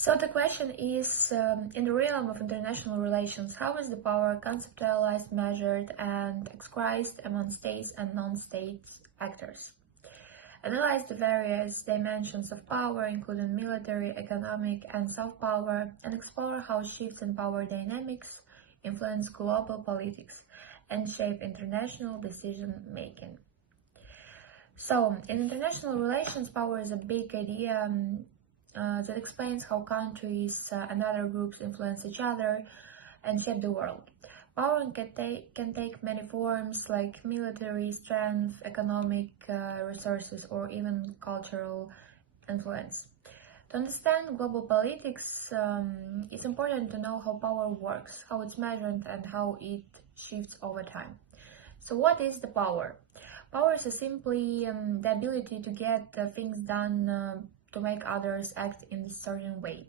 So the question is, in the realm of international relations, how is the power conceptualized, measured, and expressed among states and non-state actors? Analyze the various dimensions of power, including military, economic, and soft power, and explore how shifts in power dynamics influence global politics and shape international decision-making. So, in international relations, power is a big idea that explains how countries and other groups influence each other and shape the world. Power can take many forms like military strength, economic resources, or even cultural influence. To understand global politics, it's important to know how power works, how it's measured, and how it shifts over time. So what is the power? Power is simply the ability to get things done to make others act in a certain way.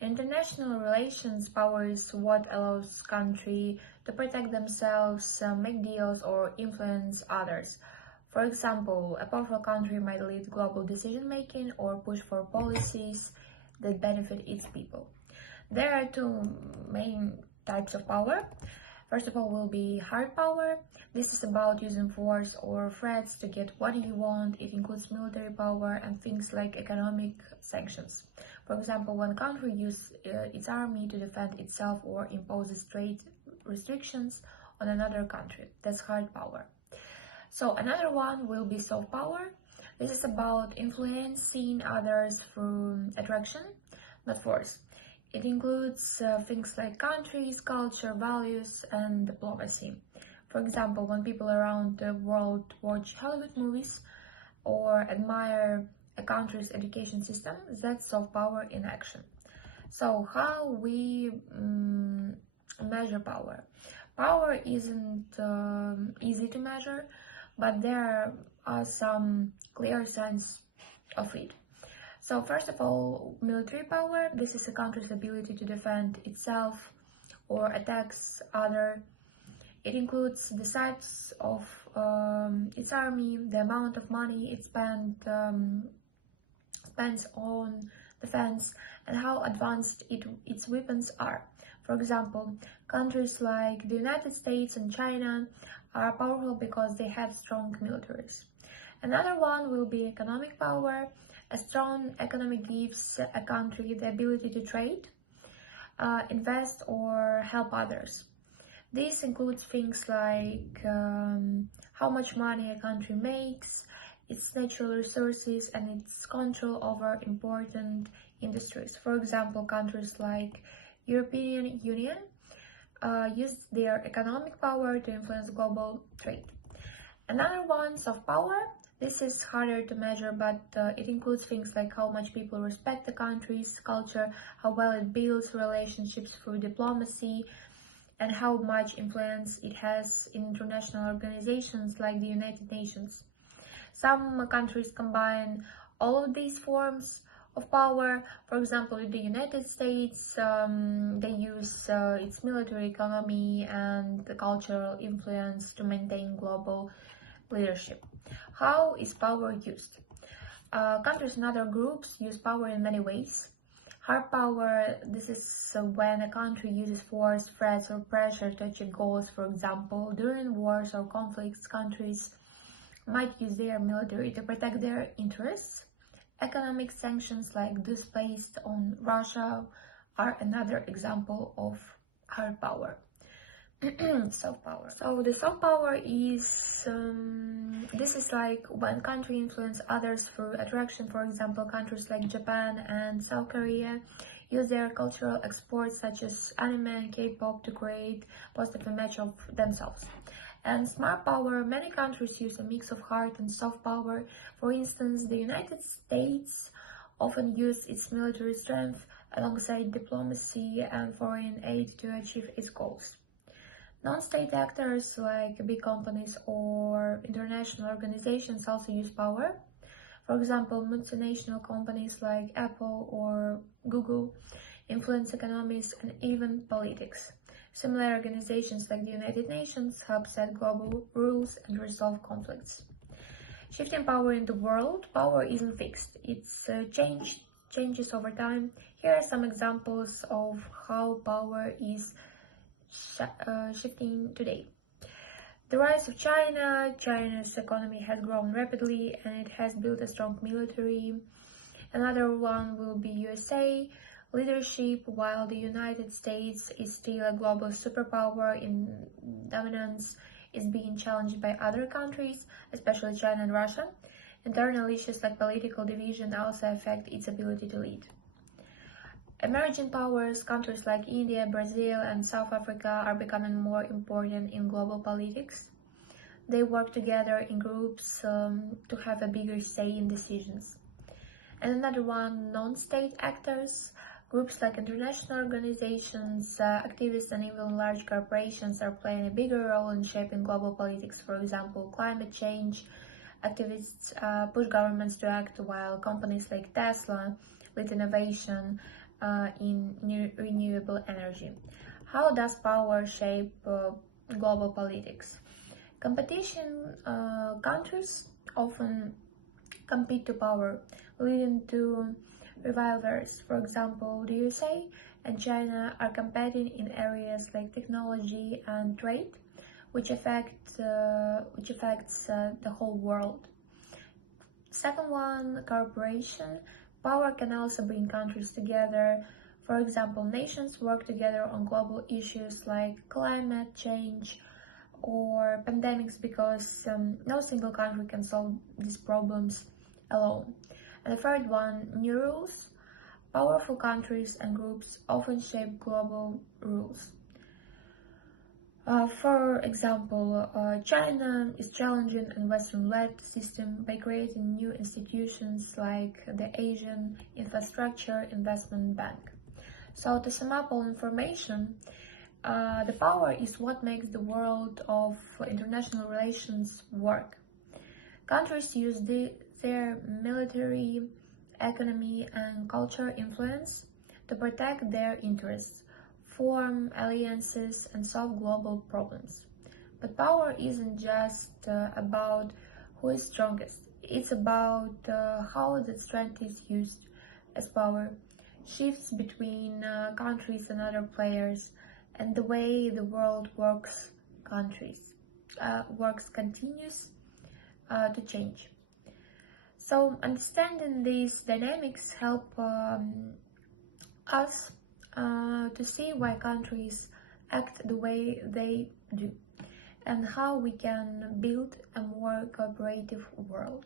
In international relations, power is what allows countries to protect themselves, make deals, or influence others. For example, a powerful country might lead global decision-making or push for policies that benefit its people. There are two main types of power. First of all will be hard power. This is about using force or threats to get what you want. It includes military power and things like economic sanctions. For example, one country uses its army to defend itself or imposes trade restrictions on another country. That's hard power. So another one will be soft power. This is about influencing others through attraction, not force. It includes things like countries, culture, values, and diplomacy. For example, when people around the world watch Hollywood movies or admire a country's education system, that's soft power in action. So how we measure power? Power isn't easy to measure, but there are some clear signs of it. So first of all, military power. This is a country's ability to defend itself or attacks other. It includes the size of its army, the amount of money it spends on defense, and how advanced its weapons are. For example, countries like the United States and China are powerful because they have strong militaries. Another one will be economic power. A strong economy gives a country the ability to trade, invest, or help others. This includes things like how much money a country makes, its natural resources, and its control over important industries. For example, countries like European Union use their economic power to influence global trade. Another one, soft power. This is harder to measure, but it includes things like how much people respect the country's culture, how well it builds relationships through diplomacy, and how much influence it has in international organizations like the United Nations. Some countries combine all of these forms of power. For example, in the United States, they use its military, economy, and the cultural influence to maintain global leadership. How is power used? Countries and other groups use power in many ways. Hard power, this is when a country uses force, threats, or pressure to achieve goals. For example, during wars or conflicts, countries might use their military to protect their interests. Economic sanctions like those placed on Russia are another example of hard power. Soft power. So the soft power is this is like when country influence others through attraction. For example, countries like Japan and South Korea use their cultural exports such as anime and K-pop to create positive image of themselves. And smart power, many countries use a mix of hard and soft power. For instance, the United States often use its military strength alongside diplomacy and foreign aid to achieve its goals. Non-state actors like big companies or international organizations also use power. For example, multinational companies like Apple or Google influence economies and even politics. Similar organizations like the United Nations help set global rules and resolve conflicts. Shifting power in the world, power isn't fixed. It's changes over time. Here are some examples of how power is shifting today. The rise of China. China's economy has grown rapidly and it has built a strong military. Another one will be USA leadership. While the United States is still a global superpower in dominance, is being challenged by other countries, especially China and Russia. Internal issues like political division also affect its ability to lead. Emerging powers, countries like India, Brazil, and South Africa are becoming more important in global politics. They work together in groups to have a bigger say in decisions. And another one, non-state actors. Groups like international organizations, activists, and even large corporations are playing a bigger role in shaping global politics. For example, climate change. Activists push governments to act, while companies like Tesla lead innovation in renewable energy. How does power shape global politics? Competition. Countries often compete to power, leading to rivals. For example, the USA and China are competing in areas like technology and trade, which affects the whole world. Second one, cooperation. Power can also bring countries together. For example, nations work together on global issues like climate change or pandemics because no single country can solve these problems alone. And the third one, new rules. Powerful countries and groups often shape global rules. For example, China is challenging a Western-led system by creating new institutions like the Asian Infrastructure Investment Bank. So to sum up all information, the power is what makes the world of international relations work. Countries use their military, economy, and cultural influence to protect their interests, form alliances, and solve global problems. But power isn't just about who is strongest, it's about how that strength is used. As power shifts between countries and other players, and the way the world works continues to change. So understanding these dynamics help us to see why countries act the way they do and how we can build a more cooperative world.